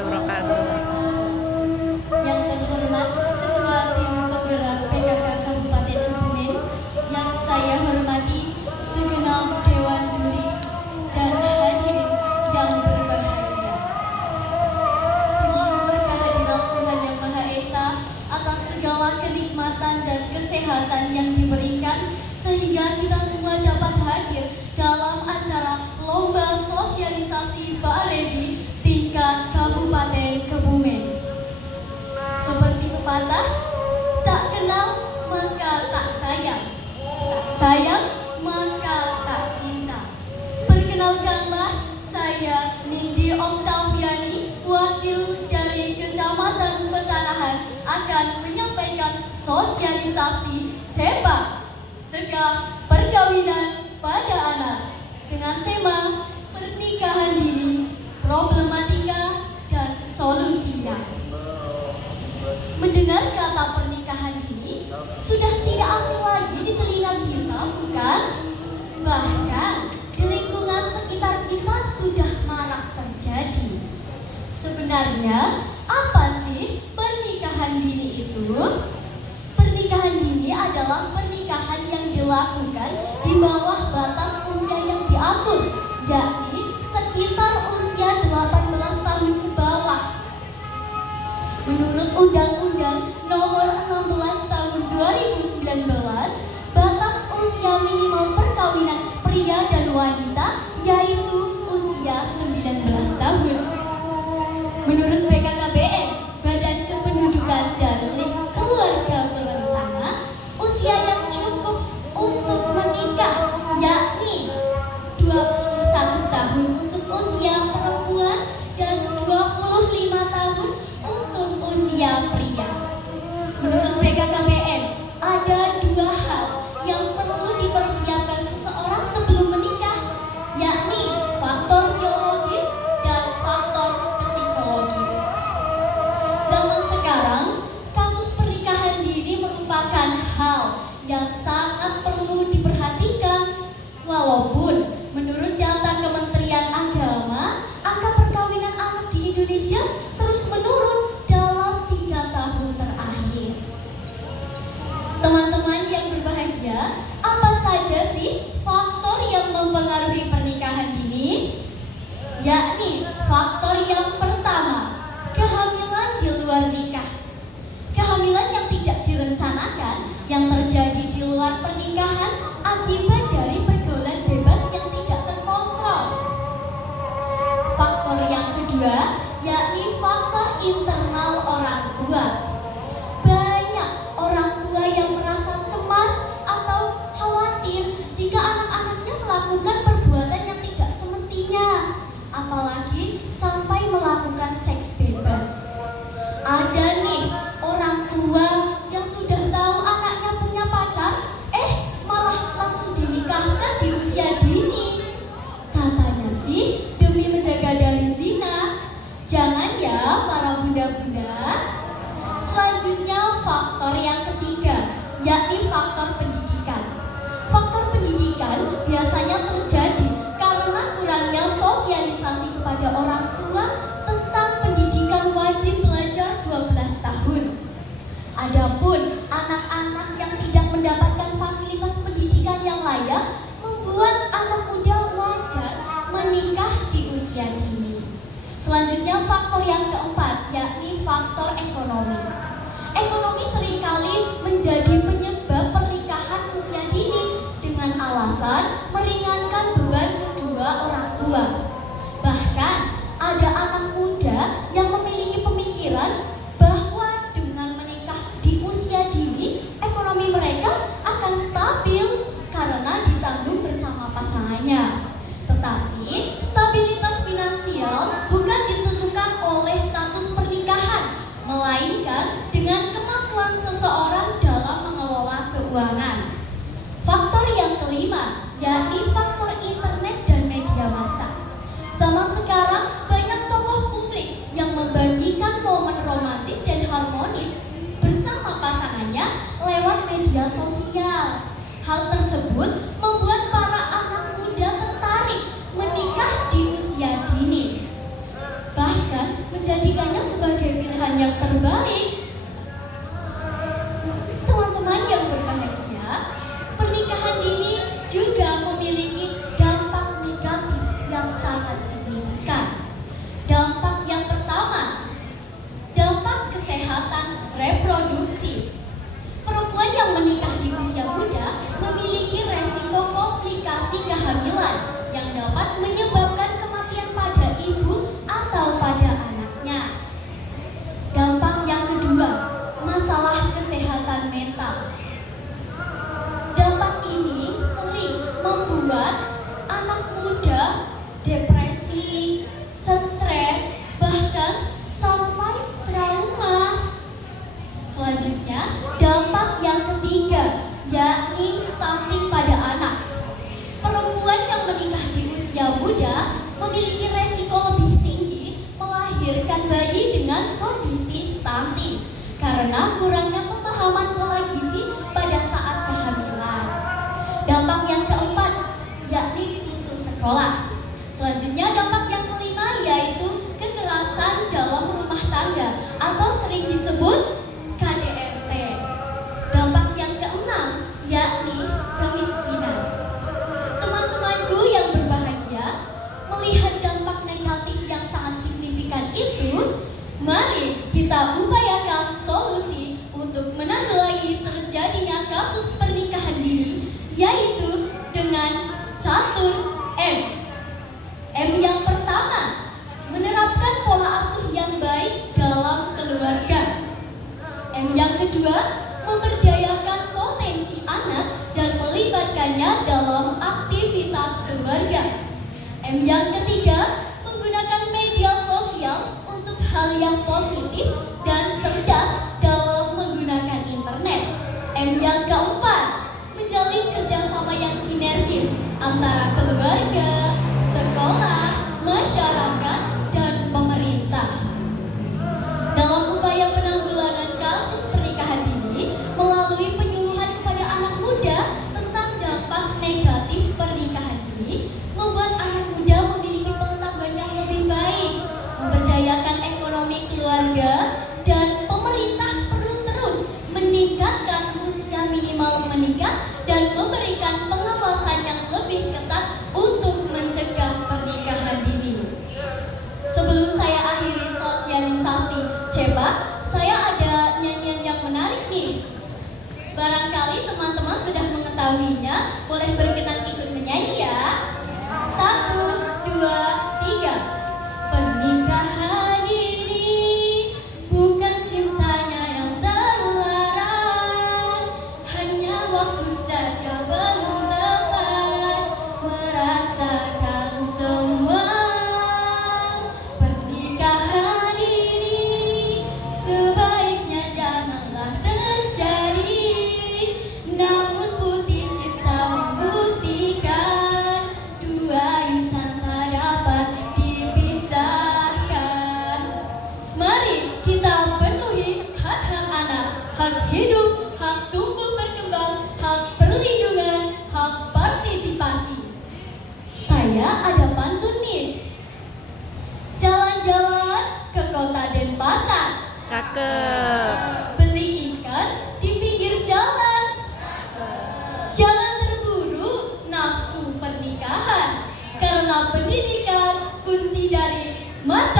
warahmatullahi wabarakatuh. Yang terhormat Ketua Tim Penggerak PKK Kabupaten Kebumen, yang saya hormati segenap Dewan Juri dan hadirin yang berbahagia. Puji syukur kehadiran Tuhan Yang Maha Esa atas segala kenikmatan dan kesehatan yang diberikan sehingga kita semua dapat hadir dalam acara Lomba Sosialisasi Baredi tingkat Kabupaten Kebumen. Seperti pepatah, tak kenal maka tak sayang, tak sayang maka tak cinta. Perkenalkanlah, saya Nindi Oktaviani, wakil dari Kecamatan Petanahan, akan menyampaikan sosialisasi CEPA, Cegah Perkawinan pada Anak, dengan tema pernikahan dini, problematika dan solusinya. Mendengar kata pernikahan dini sudah tidak asing lagi di telinga kita, bukan? Bahkan di lingkungan sekitar kita sudah marak terjadi. Sebenarnya apa sih pernikahan dini itu? Pernikahan dini adalah pernikahan yang dilakukan di bawah batas usia yang diatur, yakni sekitar usia 18 tahun ke bawah. Menurut Undang-Undang Nomor 16 Tahun 2019, batas usia minimal perkawinan pria dan wanita yaitu usia 19 tahun. Menurut BKKBN, Badan Kependudukan dan Keluarga Berencana, usia yang cukup untuk menikah yakni 21 tahun untuk usia perempuan dan 25 tahun untuk usia pria. Menurut BKKBN, ada dua hal yang perlu dipersiapkan seseorang sebelum menikah, yakni faktor biologis dan faktor psikologis. Zaman sekarang, kasus pernikahan dini merupakan hal yang sangat perlu diperhatikan. Walaupun menurut data Kementerian Agama, angka perkawinan anak di Indonesia terus menurun dalam 3 tahun terakhir. Teman-teman yang berbahagia, apa saja sih faktor yang mempengaruhi pernikahan dini? Yakni faktor yang pertama, kehamilan di luar nikah. Kehamilan yang tidak direncanakan yang terjadi di luar pernikahan akibat dari pergaulan bebas yang tidak terkontrol. Faktor yang kedua, yakni faktor internal orang tua. Banyak orang tua yang merasa cemas atau khawatir jika anak-anaknya melakukan perbuatan yang tidak semestinya, apalagi sampai melakukan seks bebas. Ada nih orang tua yang sudah tahu anaknya punya pacar, malah langsung dinikahkan di usia dini. Katanya sih demi menjaga dari zina. Jangan ya para bunda-bunda. Selanjutnya faktor yang ketiga, yakni faktor pendidikan. Faktor pendidikan biasanya terjadi karena kurangnya sosialisasi kepada orang tua tentang pendidikan wajib belajar 12 tahun. Adapun anak-anak yang tidak mendapatkan fasilitas pendidikan yang layak membuat anak muda wajar menikah di usia dini. Selanjutnya faktor yang keempat, yakni faktor ekonomi. Ekonomi seringkali menjadi penyebab pernikahan usia dini dengan alasan meringankan beban kedua orang tua. Bahkan ada anak muda yang memiliki pemikiran bahwa dengan menikah di usia dini, ekonomi mereka akan stabil karena ditanggung bersama pasangannya. Tetapi stabilitas finansial bukan ditentukan oleh status pernikahan, melainkan dengan kemampuan seseorang dalam mengelola keuangan. Faktor yang kelima, yakni faktor internet dan media massa. Zaman sekarang banyak tokoh publik yang membagikan momen romantis dan harmonis bersama pasangannya lewat media sosial. Hal tersebut membuat para anak muda tertarik reproduksi. Perempuan yang menikah di usia muda memiliki resiko komplikasi kehamilan yang dapat menyebabkan kematian pada ibu atau pada anaknya. Dampak yang kedua, masalah kesehatan mental. Dampak ini sering membuat anak muda depresi, stres, bahkan sampai trauma. Selanjutnya, dampak yang ketiga, yakni stunting pada anak. Perempuan yang menikah di usia muda memiliki resiko lebih tinggi melahirkan bayi dengan kondisi stunting karena kurangnya pemahaman pola gizi pada saat kehamilan. Dampak yang keempat, yakni putus sekolah. Selanjutnya, dampak yang kelima yaitu kekerasan dalam rumah tangga atau sering disebut KDRT. Dampak yang keenam yakni kemiskinan. Teman-temanku yang berbahagia, melihat dampak negatif yang sangat signifikan itu, mari kita upayakan solusi untuk menanggulangi terjadinya kasus pernikahan dini, yaitu dengan catur M. M yang pertama, menerapkan pola asuh yang baik dalam keluarga. M yang kedua, memberdayakan potensi anak dan melibatkannya dalam aktivitas keluarga. M yang ketiga, menggunakan media sosial untuk hal yang positif dan cerdas dalam menggunakan internet. M yang keempat, menjalin kerjasama yang sinergis antara keluarga, sekolah, masyarakat, dan pemerintah. Dalam upaya penanggulangan kasus pernikahan dini melalui penyuluhan kepada anak muda tentang dampak negatif pernikahan dini, membuat anak muda memiliki pengetahuan yang lebih baik, memberdayakan ekonomi keluarga, dan pemerintah perlu terus meningkatkan usia minimal menikah dan memberikan pengawasan yang lebih ketat untuk mencegah pernikahan dini. Sebelum saya akhiri sosialisasi CEPA, saya ada nyanyian yang menarik nih. Barangkali teman-teman sudah mengetahuinya, boleh berkenan ikut menyanyi ya. 1, 2, 3. Pernikahan ini bukan cintanya yang terlarang, hanya waktu saja belum tepat merasakan semua. Pernikahan ini sebaiknya janganlah terjadi, namun putih cinta membuktikan dua insan tak dapat dipisahkan. Mari kita penuhi hak-hak anak, hak hidup, hak tumbuh berkembang, hak perlindungan, hak partisipasi. Saya ada pantun nih. Jalan-jalan ke kota Denpasar, Cakep. beli ikan di pinggir jalan. Jangan terburu nafsu pernikahan, karena pendidikan kunci dari masa